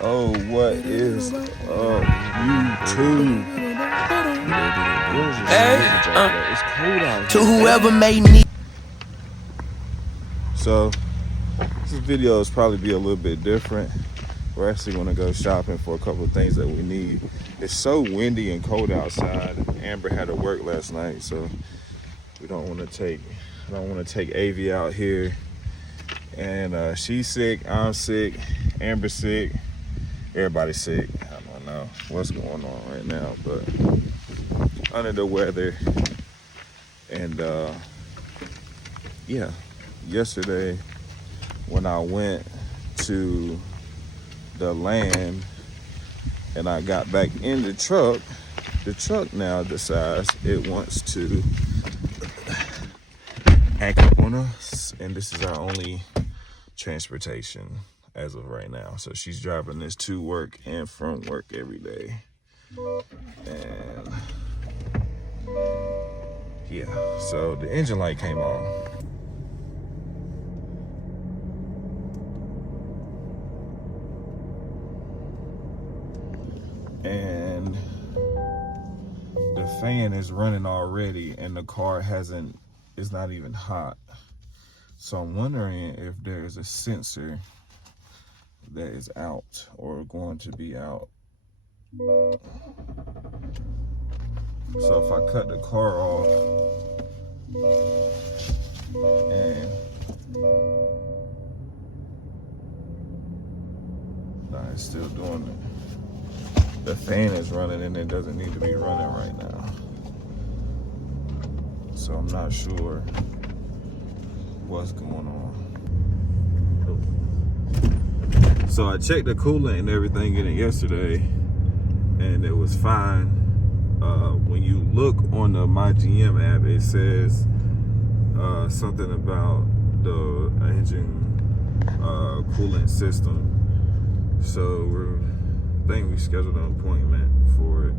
Oh, what is up, YouTube? It's cold out To here. whoever may need. So, this video is probably be a little bit different. We're actually going to go shopping for a couple of things that we need. It's so windy and cold outside. Amber had to work last night, so we don't want to take Avi out here. And she's sick, I'm sick, Amber's sick, everybody's sick. I don't know what's going on right now, but under the weather. And yeah, yesterday when I went to the land and I got back in the truck now decides it wants to act up on us, and this is our only transportation as of right now. So she's driving this to work and from work every day. And yeah, so the engine light came on. And the fan is running already and the car it's not even hot. So I'm wondering if there's a sensor that is out or going to be out. So if I cut the car off and it's still doing it. The fan is running and it doesn't need to be running right now. So I'm not sure what's going on. So I checked the coolant and everything in it yesterday and it was fine. When you look on the MyGM app, it says something about the engine coolant system. So I think we scheduled an appointment for it.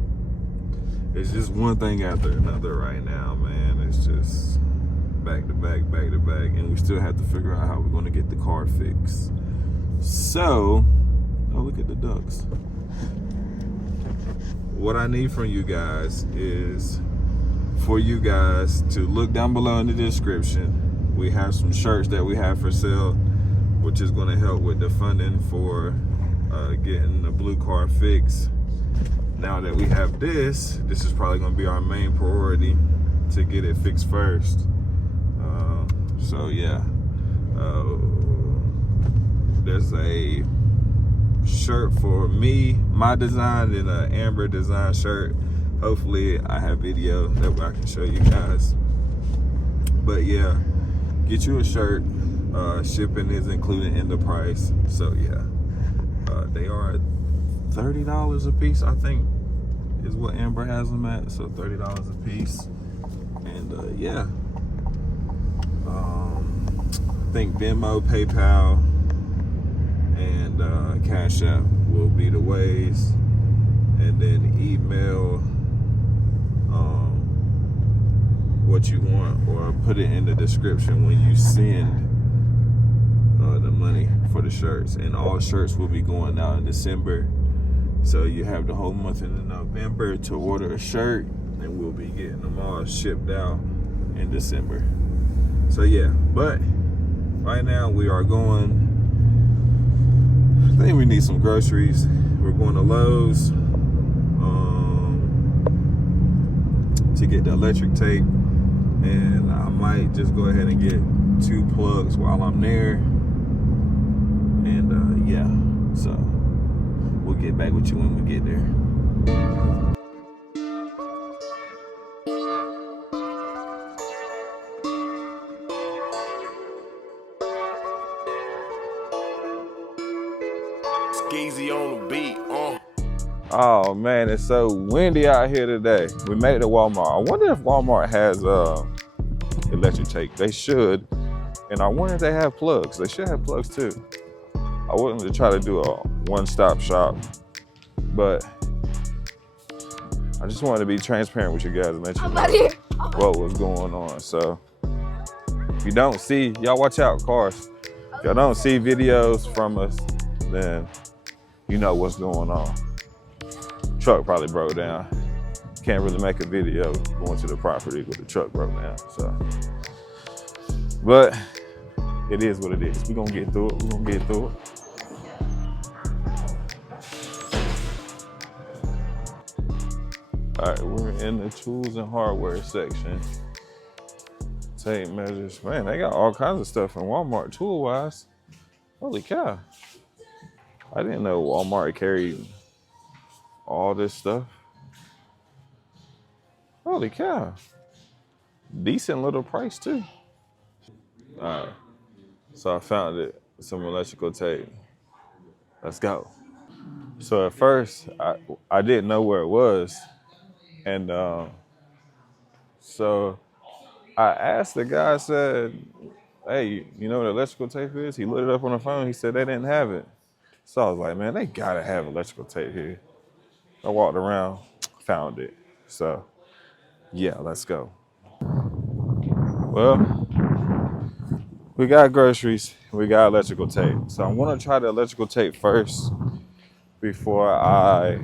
It's just one thing after another right now, man. It's just back to back, and we still have to figure out how we're going to get the car fixed. So, oh, look at the ducks. What I need from you guys is for you guys to look down below in the description. We have some shirts that we have for sale, which is going to help with the funding for getting the blue car fixed. Now that we have this is probably going to be our main priority to get it fixed first. So yeah, there's a shirt for me, my design, and an Amber design shirt. Hopefully I have video that I can show you guys. But yeah, get you a shirt. Shipping is included in the price. So yeah, they are $30 a piece, I think is what Amber has them at. So $30 a piece. And yeah, I think Venmo, PayPal, and Cash App will be the ways. And then email what you want, or put it in the description when you send the money for the shirts. And all shirts will be going out in December. So you have the whole month in November to order a shirt, and we'll be getting them all shipped out in December. So yeah, but right now we are going, I think we need some groceries. We're going to Lowe's to get the electric tape, and I might just go ahead and get 2 plugs while I'm there. And yeah, so we'll get back with you when we get there. Skeezy on the beat, Oh man, it's so windy out here today. We made it to Walmart. I wonder if Walmart has electric tape. They should. And I wonder if they have plugs. They should have plugs too. I wanted to try to do a one-stop shop, but I just wanted to be transparent with you guys and let you know what was going on. So if you don't see, y'all watch out, cars. If y'all don't see videos from us, then you know what's going on. Truck probably broke down. Can't really make a video going to the property with the truck broke down. So, but it is what it is. We're gonna get through it. We're gonna get through it. All right, we're in the tools and hardware section. Tape measures. Man, they got all kinds of stuff in Walmart tool-wise. Holy cow. I didn't know Walmart carried all this stuff. Holy cow. Decent little price too. All right, so I found it, some electrical tape. Let's go. So at first, I didn't know where it was. And so I asked the guy, I said, hey, you know what electrical tape is? He looked it up on the phone. He said they didn't have it. So I was like, man, they gotta have electrical tape here. I walked around, found it. So yeah, let's go. Well, we got groceries, we got electrical tape. So I'm gonna try the electrical tape first before I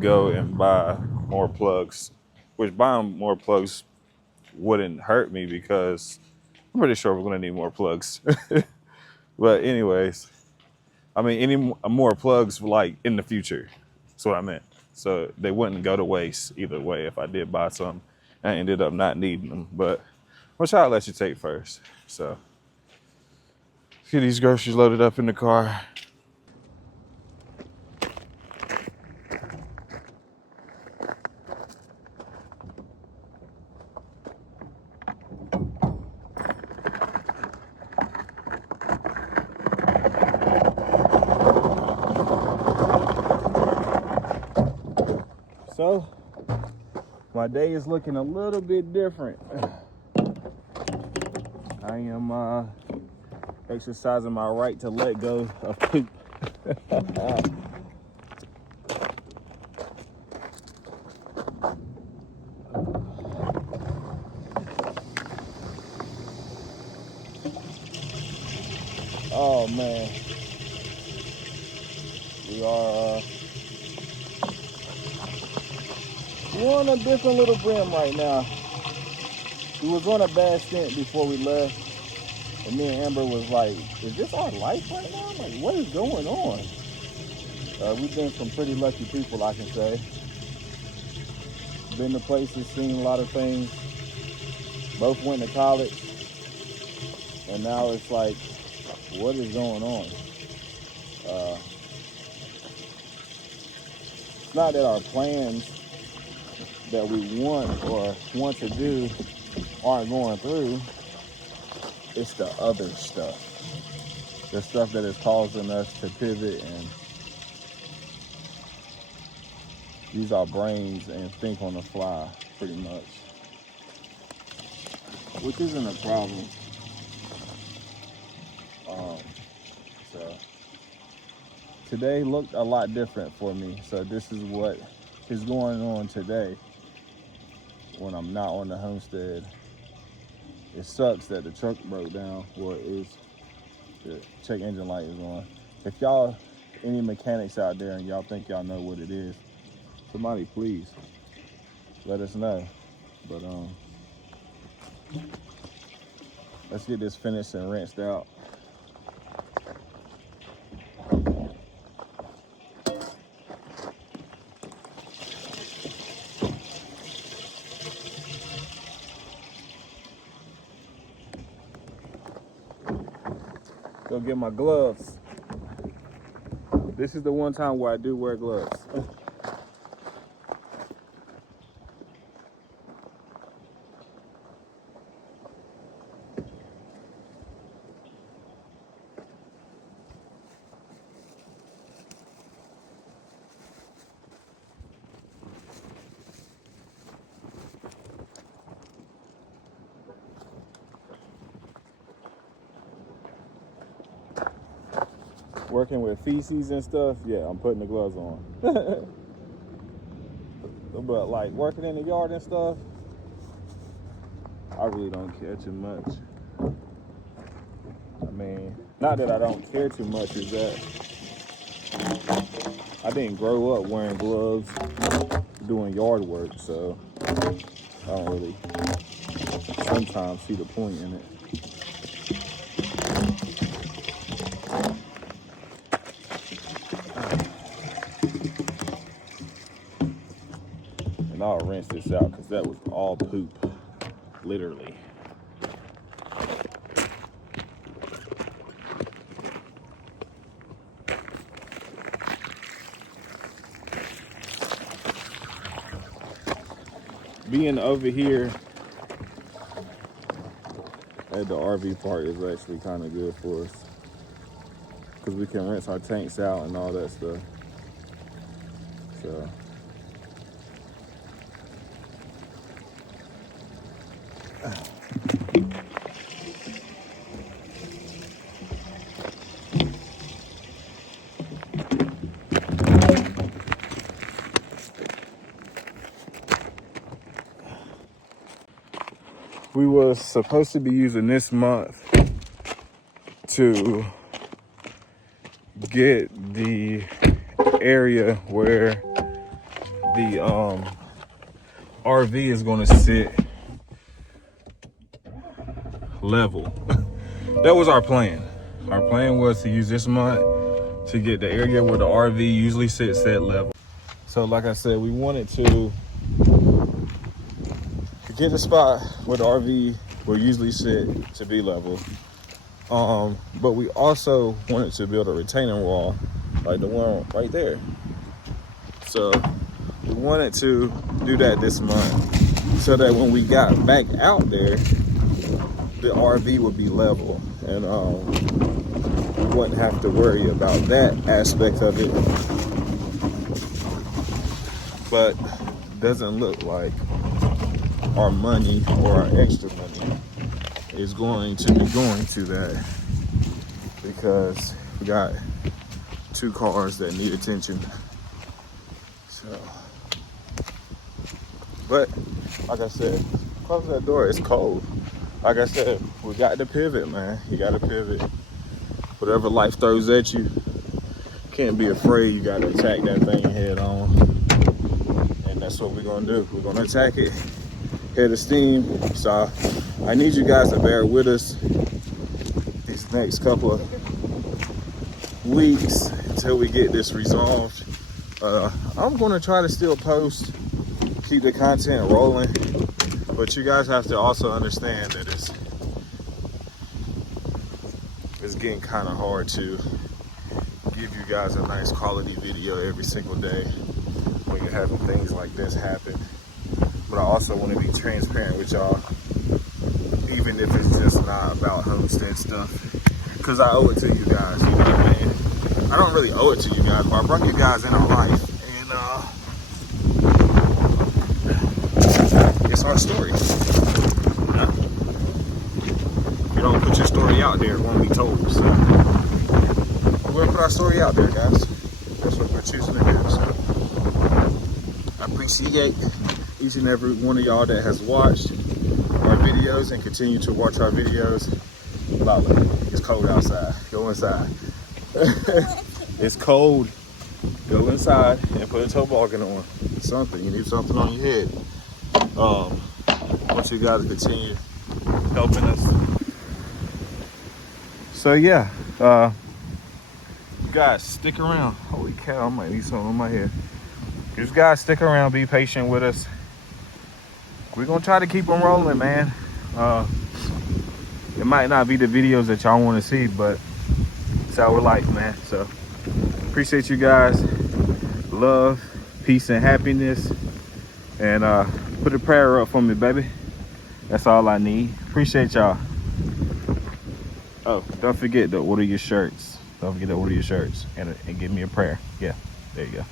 go and buy more plugs, which buying more plugs wouldn't hurt me because I'm pretty sure we're gonna need more plugs. But anyways, I mean, any more plugs like in the future. That's what I meant. So they wouldn't go to waste either way if I did buy some. I ended up not needing them, but I'm try to let you take first. So get these groceries loaded up in the car. So my day is looking a little bit different. I am exercising my right to let go of poop. Oh man, we're on a different little brim right now. We was on a bad stint before we left, and me and Amber was like, is this our life right now? I'm like, what is going on? We've been some pretty lucky people, I can say. Been to places, seen a lot of things. Both went to college, and now it's like, what is going on? It's not that our plans that we want or want to do aren't going through. It's the other stuff. The stuff that is causing us to pivot and use our brains and think on the fly, pretty much. Which isn't a problem. So today looked a lot different for me. So this is what is going on today when I'm not on the Homestead. It sucks that the truck broke down. Well, the check engine light is on. If y'all, any mechanics out there and y'all think y'all know what it is, somebody please let us know. But let's get this finished and rinsed out. Go get my gloves. This is the one time where I do wear gloves. Working with feces and stuff, yeah, I'm putting the gloves on. But like working in the yard and stuff, I really don't care too much. I mean, not that I don't care too much, is that I didn't grow up wearing gloves doing yard work, so I don't really sometimes see the point in it. And I'll rinse this out because that was all poop, literally. Being over here at the RV park is actually kind of good for us because we can rinse our tanks out and all that stuff. So we were supposed to be using this month to get the area where the RV is going to sit level. That was our plan. Our plan was to use this month to get the area where the RV usually sits at level. So like I said, we wanted to get a spot where the RV will usually sit to be level. But we also wanted to build a retaining wall like the one right there. So we wanted to do that this month so that when we got back out there, the RV would be level and we wouldn't have to worry about that aspect of it. But doesn't look like our money or our extra money is going to be going to that because we got 2 cars that need attention. So, but like I said, close that door, it's cold. Like I said, we got to pivot, man. You got to pivot. Whatever life throws at you, can't be afraid. You got to attack that thing head on. And that's what we're going to do. We're going to attack it head of steam. So I need you guys to bear with us these next couple of weeks until we get this resolved. I'm going to try to still post, keep the content rolling. But you guys have to also understand that it's getting kind of hard to give you guys a nice quality video every single day when you're having things like this happen. But I also want to be transparent with y'all, even if it's just not about Homestead stuff, because I owe it to you guys, you know what I mean? I don't really owe it to you guys, but I brought you guys in our life, and it's our story. If you don't put your story out there, it won't be told. So we're gonna put our story out there, guys. That's what we're choosing to do. So I appreciate each and every one of y'all that has watched our videos and continue to watch our videos. Lala, it's cold outside. Go inside. It's cold. Go inside and put a toboggan on. Something. You need something on your head. I want you guys to continue helping us. So yeah, you guys stick around. Holy cow, I might need something on my head. You guys stick around, be patient with us. We're gonna try to keep them rolling, man. It might not be the videos that y'all want to see, but it's our life, man. So appreciate you guys. Love, peace, and happiness. And put a prayer up for me, baby. That's all I need. Appreciate y'all. Oh, don't forget to order your shirts. Don't forget to order your shirts and give me a prayer. Yeah, there you go.